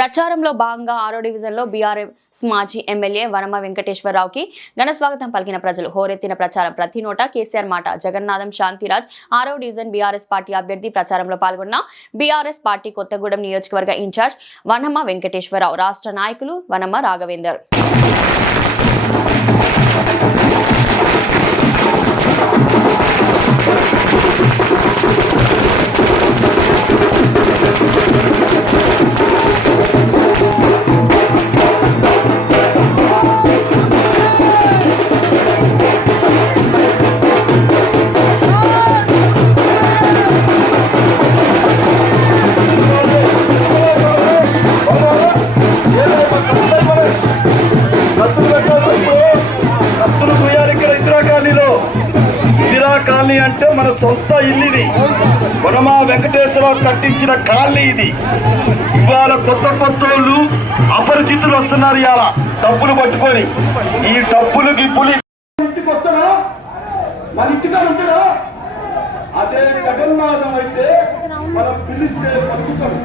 ప్రచారంలో భాగంగా 6వ డివిజన్లో బీఆర్ఎస్ మాజీ ఎమ్మెల్యే వనమ వెంకటేశ్వరరావుకి ఘన స్వాగతం పలికిన ప్రజలు. హోరెత్తిన ప్రచారం. ప్రతి నోట కేసీఆర్ మాట. జగన్నాథం శాంతిరాజ్ 6వ డివిజన్ బీఆర్ఎస్ పార్టీ అభ్యర్థి. ప్రచారంలో పాల్గొన్న బీఆర్ఎస్ పార్టీ కొత్తగూడెం నియోజకవర్గ ఇన్ఛార్జ్ వనమ వెంకటేశ్వరరావు, రాష్ట్ర నాయకులు వనమ రాఘవేందర్. కాలనీ అంటే మన సొంత ఇల్లు ఇది. వనమ వెంకటేశ్వరరావు కట్టించిన కాలనీ ఇది. ఇవాళ కొత్త వాళ్ళు అపరిచితులు వస్తున్నారు. ఇవాళ డబ్బులు పట్టుకొని ఈ డబ్బులు గిప్పులు ఇంటికి వస్తారా, మన ఇంటిగా ఉంటారా? అదే జగన్నాథం అయితే మనం పిలిస్తే పలుకుతాడు,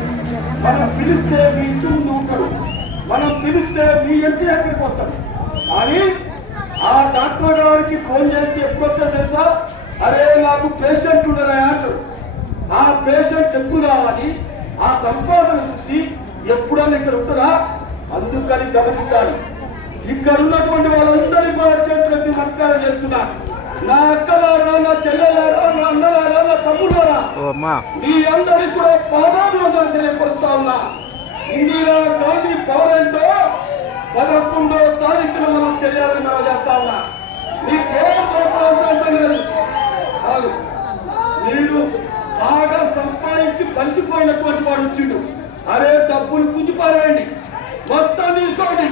మనం పిలిస్తే మీ ఇంటి ముందు ఉంటాడు, మనం పిలిస్తే మీ ఇంటి ఎక్కడికి వస్తాడు. కానీ ఆ డాక్టర్ గారికి ఫోన్ చేసి ఎప్పుడు వస్తా తెలుసా? అరే నాకు పేషెంట్ ఉండదా అంటారు. ఆ పేషెంట్ ఎప్పుడు కావాలి, ఆ సంపాదన చూసి ఎప్పుడన్నా ఇక్కడ ఉంటుందా? అందుకని గమనించాలి. ఇక్కడ ఉన్నటువంటి వాళ్ళందరినీ కూడా చేతులెత్తి నమస్కారం చేస్తున్నా. నా అక్కలారా, నా చెల్లెలారా, నా అన్నలారా, నా తమ్ముళ్ళారా, మీ అందరికీ కూడా పాదాభివందనం తెలియపరుస్తా ఉన్నా. ఇందిరా గాంధీ పవర్ ఏంటో 11వ తారీఖున మనం తెలియాలని మనం చేస్తా ఉన్నా. మీకేం అవసరం లేదు. మీరు బాగా సంపాదించి కలిసిపోయినటువంటి వాడు వచ్చిండు. అరే డబ్బులు గుంజిపారేయండి, మొత్తం తీసుకోండి.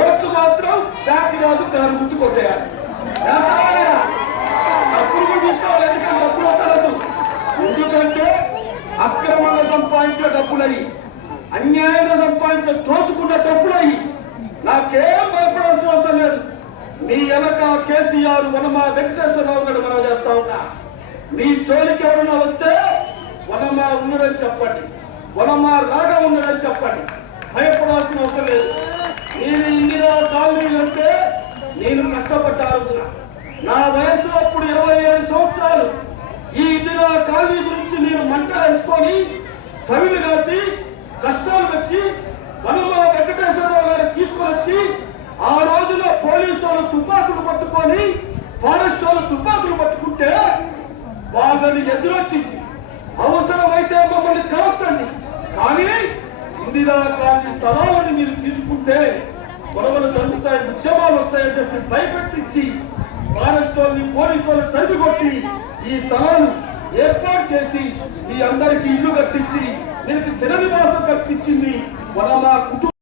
ఓట్లు మాత్రం బ్యాక్ రాదు, కారు గుర్తు కొట్టేయాలి. డబ్బులు కూడా తీసుకోవాలి. డబ్బులు వదలదు. ఎందుకంటే అక్రమంగా సంపాదించిన డబ్బులయ్యి, అన్యాయంగా సంపాదించిన దోచుకున్న డబ్బులయ్యి. నాకేం భయపడాల్సిన అవసరం లేదు. మీ వెనక కేసీఆర్ వనమ వెంకటేశ్వరరావు గారు మనం చేస్తా ఉన్నా. మీ జోలికి ఎవరైనా వస్తే వనమ ఉన్నాడని చెప్పండి, వనమ రాగా ఉన్నాడని చెప్పండి. భయపడాల్సిన అవసరం లేదు. నేను ఇందిరా కాలనీ అంటే నేను కష్టపడ్డారుతున్నా. నా వయసు అప్పుడు 25 సంవత్సరాలు. ఈ ఇందిరా కాలనీ గురించి నేను మంట వేసుకొని సవిలు కాసి కష్టాలు వచ్చి వనమ వెంకటేశ్వరరావు గారు తీసుకుని వచ్చి ఆ రోజులో పోలీసు వాళ్ళు తుపాకులు పట్టుకొని ఫారెస్ట్ వాళ్ళు తుపాకులు పట్టుకుంటే వాళ్ళని ఎదురొచ్చించి అవసరమైతే మమ్మల్ని కాల్చండి, కానీ ఇందిరా గాంధీ స్థలాలను మీరు తీసుకుంటే గొడవలు జరుగుతాయి, ఉద్యమాలు వస్తాయని చెప్పి భయపెట్టించి ఫారెస్ట్ వాళ్ళని పోలీసు వాళ్ళు తరిమి కొట్టి ఈ స్థలాలు ఏర్పాటు చేసి మీ అందరికీ ఇల్లు కట్టించి మీకు స్థిర నివాసం కల్పించింది వనమ కుటుంబం.